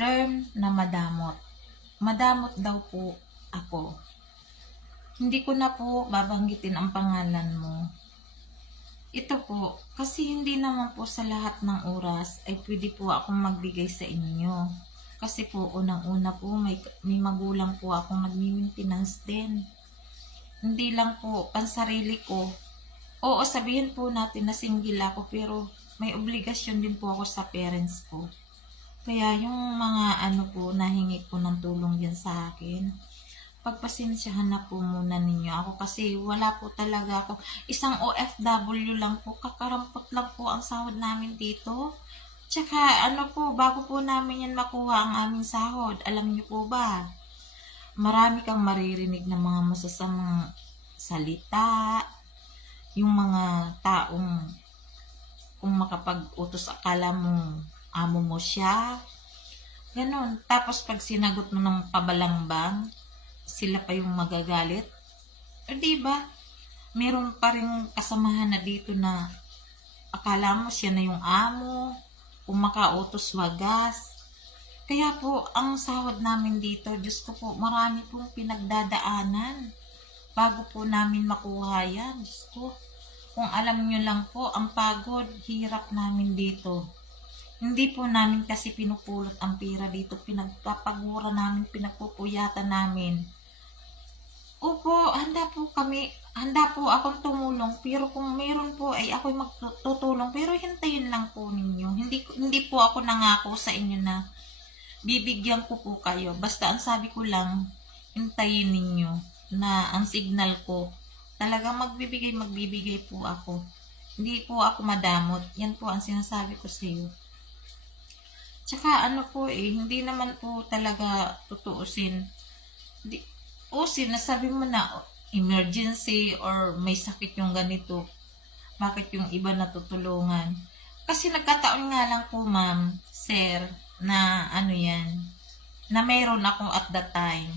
Term na madamot. Madamot daw po ako. Hindi ko na po babanggitin ang pangalan mo. Ito po, kasi hindi naman po sa lahat ng oras ay pwede po akong magbigay sa inyo. Kasi po, unang-una po, may magulang po akong nagmi-maintenance din. Hindi lang po pansarili ko. Oo, sabihin po natin na single ako, pero may obligasyon din po ako sa parents ko. Kaya yung mga po, nahingi po ng tulong yan sa akin. Pagpasensyahan na po muna ninyo ako kasi wala po talaga ako. Isang OFW lang po, kakarampot lang po ang sahod namin dito. Tsaka bago po namin yan makuha ang aming sahod, alam niyo po ba? Marami kang maririnig ng mga masasamang salita, yung mga taong kung makapag-utos akala mo amo mo siya. Ganon. Tapos pag sinagot mo ng pabalangbang, sila pa yung magagalit. O diba? Meron pa rin kasamahan na dito na akala mo siya na yung amo, kung makautos wagas. Kaya po, ang sahod namin dito, Diyos ko po, marami pong pinagdadaanan bago po namin makuha yan. Diyos ko, kung alam nyo lang po, ang pagod, hirap namin dito. Hindi po namin kasi pinupulot ang pera dito, pinagpapagura namin, pinagpupuyatan namin. Opo, handa po akong tumulong, pero kung meron po ay ako'y magtutulong, pero hintayin lang po ninyo. Hindi po ako nangako sa inyo na bibigyan ko po kayo. Basta ang sabi ko lang, hintayin ninyo na ang signal ko, talagang magbibigay po ako. Hindi po ako madamot. Yan po ang sinasabi ko sa iyo. Tsaka hindi naman po talaga tutuusin. Sinasabi mo na emergency or may sakit yung ganito. Bakit yung iba natutulungan? Kasi nagkataon nga lang po, ma'am, sir, na na mayroon akong at that time.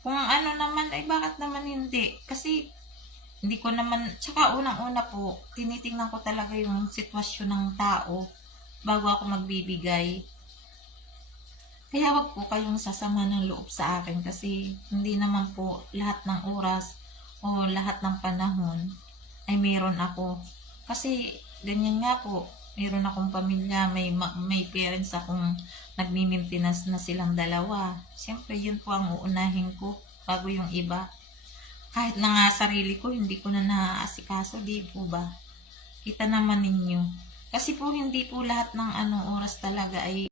Kung naman, ay bakit naman hindi? Kasi hindi ko naman, tsaka unang-una po, tinitingnan ko talaga yung sitwasyon ng tao bago ako magbibigay. Kaya wag po kayong sasama ng loob sa akin kasi hindi naman po lahat ng oras o lahat ng panahon ay meron ako. Kasi ganyan nga po, meron akong pamilya, may parents akong nagmi-maintenance na silang dalawa. Siyempre yun po ang uunahin ko bago yung iba. Kahit na nga sarili ko, hindi ko na naaasikaso, di po ba? Kita naman ninyo. Kasi po hindi po lahat ng oras talaga ay